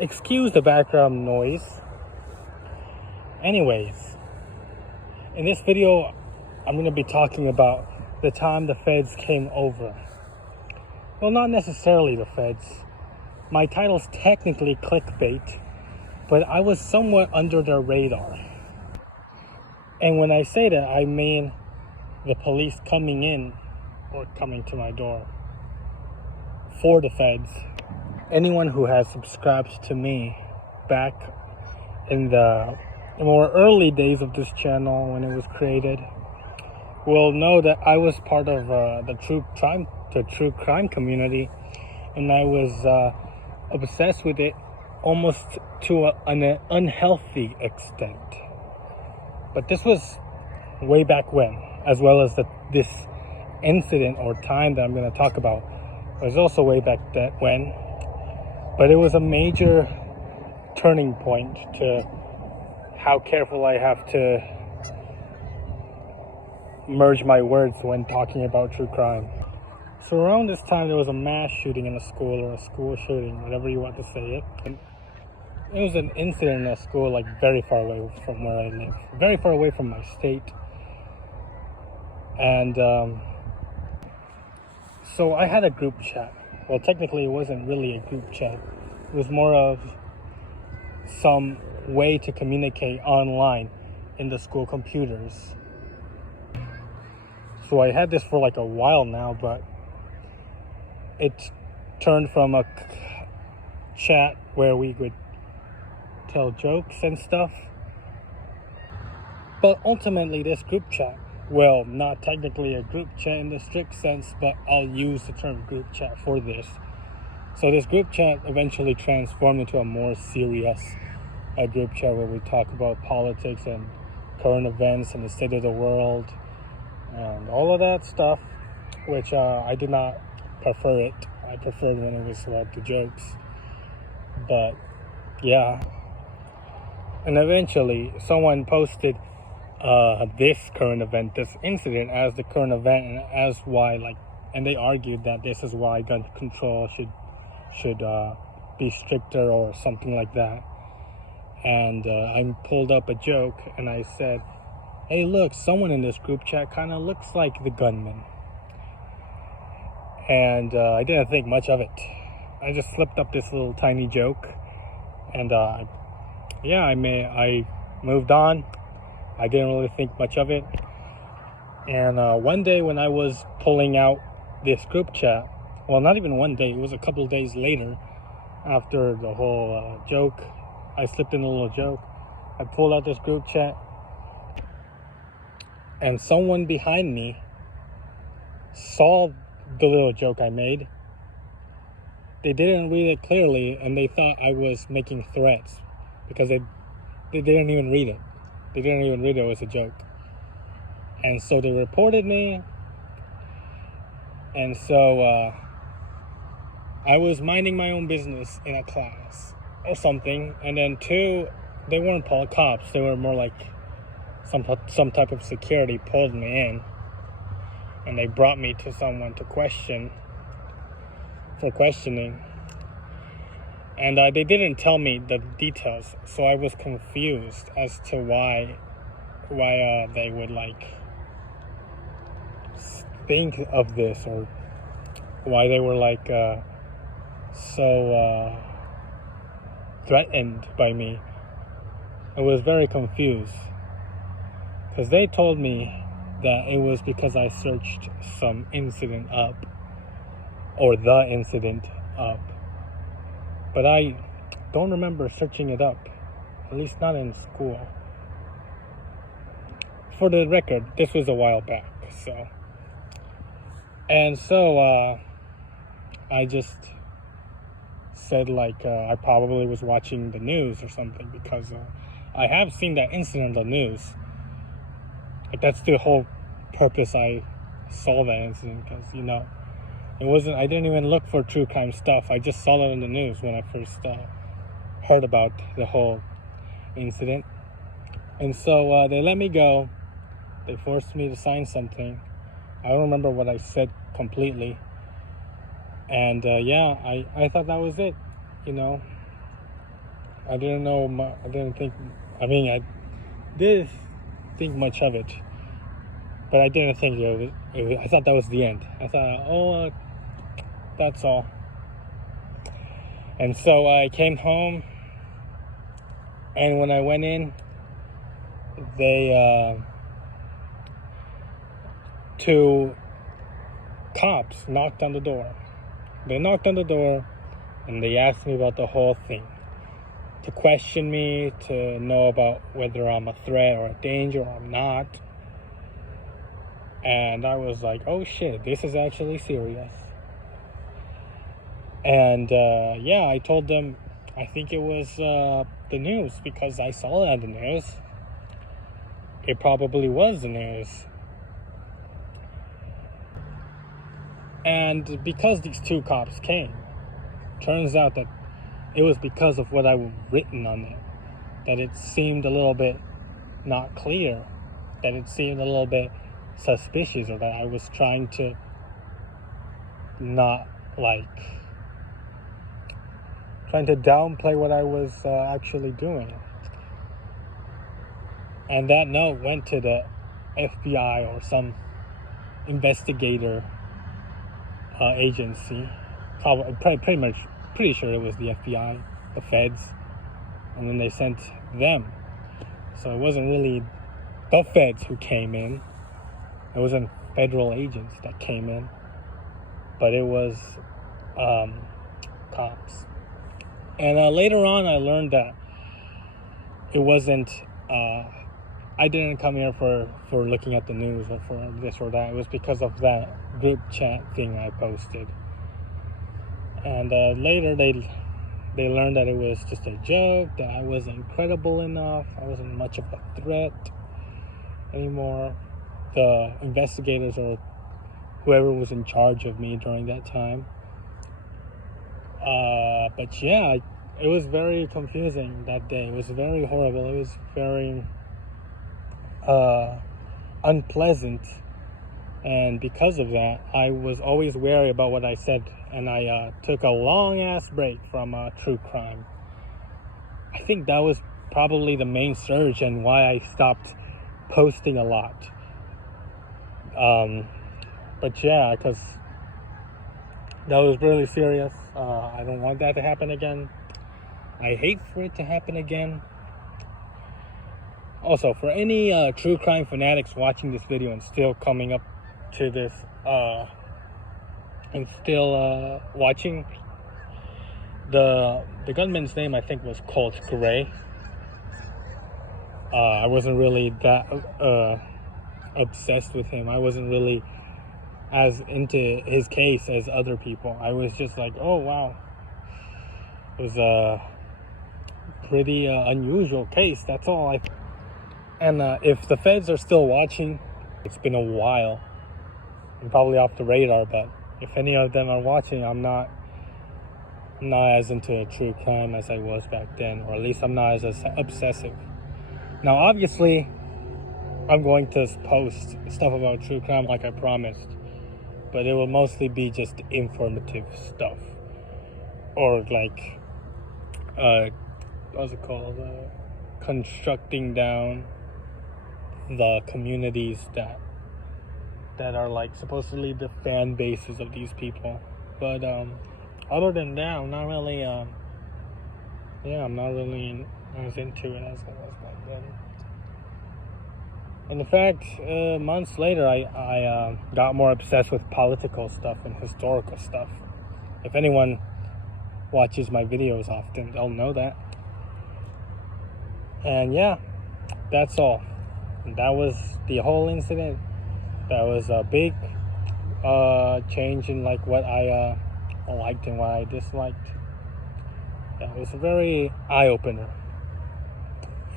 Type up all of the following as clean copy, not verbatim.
Excuse the background noise. Anyways, in this video, I'm going to be talking about the time the feds came over. Well, not necessarily the feds. My title's technically clickbait, but I was somewhat under their radar. And when I say that, I mean the police coming in or coming to my door for the feds. Anyone who has subscribed to me back in the more early days of this channel when it was created will know that I was part of the true crime community, and I was obsessed with it almost to an unhealthy extent. But this was way back when, as well as this incident or time that I'm going to talk about was also way back when. But it was a major turning point to how careful I have to merge my words when talking about true crime. So around this time, there was a mass shooting in a school, or a school shooting, whatever you want to say it. And it was an incident in a school like very far away from where I live, very far away from my state. And so I had a group chat. Well, technically it wasn't really a group chat. It was more of some way to communicate online in the school computers. So I had this for like a while now, but it turned from a chat where we would tell jokes and stuff. But ultimately this group chat, well, not technically a group chat in the strict sense, but I'll use the term group chat for this. So this group chat eventually transformed into a more serious group chat where we talk about politics and current events and the state of the world and all of that stuff, which I did not prefer it. I preferred when it was like the jokes. But yeah. And eventually someone posted this current event, this incident, as the current event, and as why, and they argued that this is why gun control should be stricter or something like that. And I pulled up a joke and I said, hey, look, someone in this group chat kind of looks like the gunman. And I didn't think much of it. I just slipped up this little tiny joke, and I moved on. I didn't really think much of it. And one day when I was pulling out this group chat, well, not even one day, it was a couple of days later, after the whole joke, I slipped in a little joke. I pulled out this group chat, and someone behind me saw the little joke I made. They didn't read it clearly, and they thought I was making threats because they didn't even read it. They didn't even read it was a joke. And so they reported me. And so I was minding my own business in a class or something. And then they weren't cops. They were more like some type of security pulled me in. And they brought me to someone to questioning. And they didn't tell me the details, so I was confused as to why they would think of this, or why they were so threatened by me. I was very confused because they told me that it was because I searched some incident up, or the incident up. But I don't remember searching it up, at least not in school. For the record, this was a while back, so. And so I just said I probably was watching the news or something, because I have seen that incident on the news. That's the whole purpose I saw that incident, because I didn't even look for true crime stuff. I just saw it on the news when I first heard about the whole incident. And so they let me go. They forced me to sign something. I don't remember what I said completely. And I thought that was it, I didn't know. I didn't think. I mean, I did think much of it, but I didn't think it was. I thought that was the end. I thought, oh, that's all. And so I came home, and when I went in, they two cops knocked on the door. They knocked on the door, and they asked me about the whole thing, to question me, to know about whether I'm a threat or a danger or I'm not. And I was like, oh shit, this is actually serious. And yeah, I told them I think it was the news, because I saw it on the news. It probably was the news. And because these two cops came, turns out that it was because of what I written on it, that it seemed a little bit not clear, that it seemed a little bit suspicious, or that I was trying to trying to downplay what I was actually doing. And that note went to the FBI or some investigator agency. Pretty sure it was the FBI, the feds, and then they sent them. So it wasn't really the feds who came in. It wasn't federal agents that came in, but it was cops. And later on, I learned that it wasn't. I didn't come here for looking at the news or for this or that. It was because of that group chat thing I posted. And later they learned that it was just a joke, that I wasn't credible enough, I wasn't much of a threat anymore. The investigators or whoever was in charge of me during that time. But yeah, it was very confusing that day. It was very horrible. It was very unpleasant. And because of that, I was always wary about what I said. And I took a long-ass break from true crime. I think that was probably the main surge and why I stopped posting a lot. But yeah, because that was really serious. I don't want that to happen again. I hate for it to happen again. Also, for any true crime fanatics watching this video and still coming up to this and still watching, the gunman's name I think was Colt Gray. I wasn't really that obsessed with him. I wasn't really as into his case as other people. I was just like, oh wow, it was a pretty unusual case, that's all. And if the feds are still watching, it's been a while, I'm probably off the radar, but if any of them are watching, I'm not as into true crime as I was back then, or at least I'm not as obsessive. Now obviously I'm going to post stuff about true crime like I promised, but it will mostly be just informative stuff, or like what's it called, constructing down the communities that are like supposedly the fan bases of these people. But other than that, I'm not really I'm not really as into it as I was back then. And in fact, months later, I got more obsessed with political stuff and historical stuff. If anyone watches my videos often, they'll know that. And yeah, that's all. That was the whole incident. That was a big change in like what I liked and what I disliked. Yeah, it was a very eye-opener.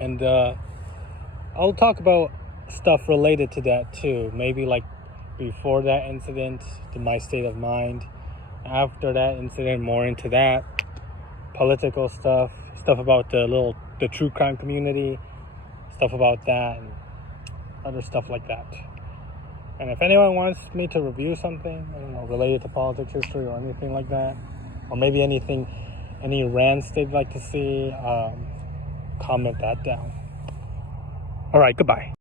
And I'll talk about stuff related to that too. Maybe like before that incident, to my state of mind. After that incident, more into that. Political stuff about the true crime community, stuff about that, and other stuff like that. And if anyone wants me to review something, I don't know, related to politics, history, or anything like that, or maybe anything Any rants they'd like to see, comment that down. All right, goodbye.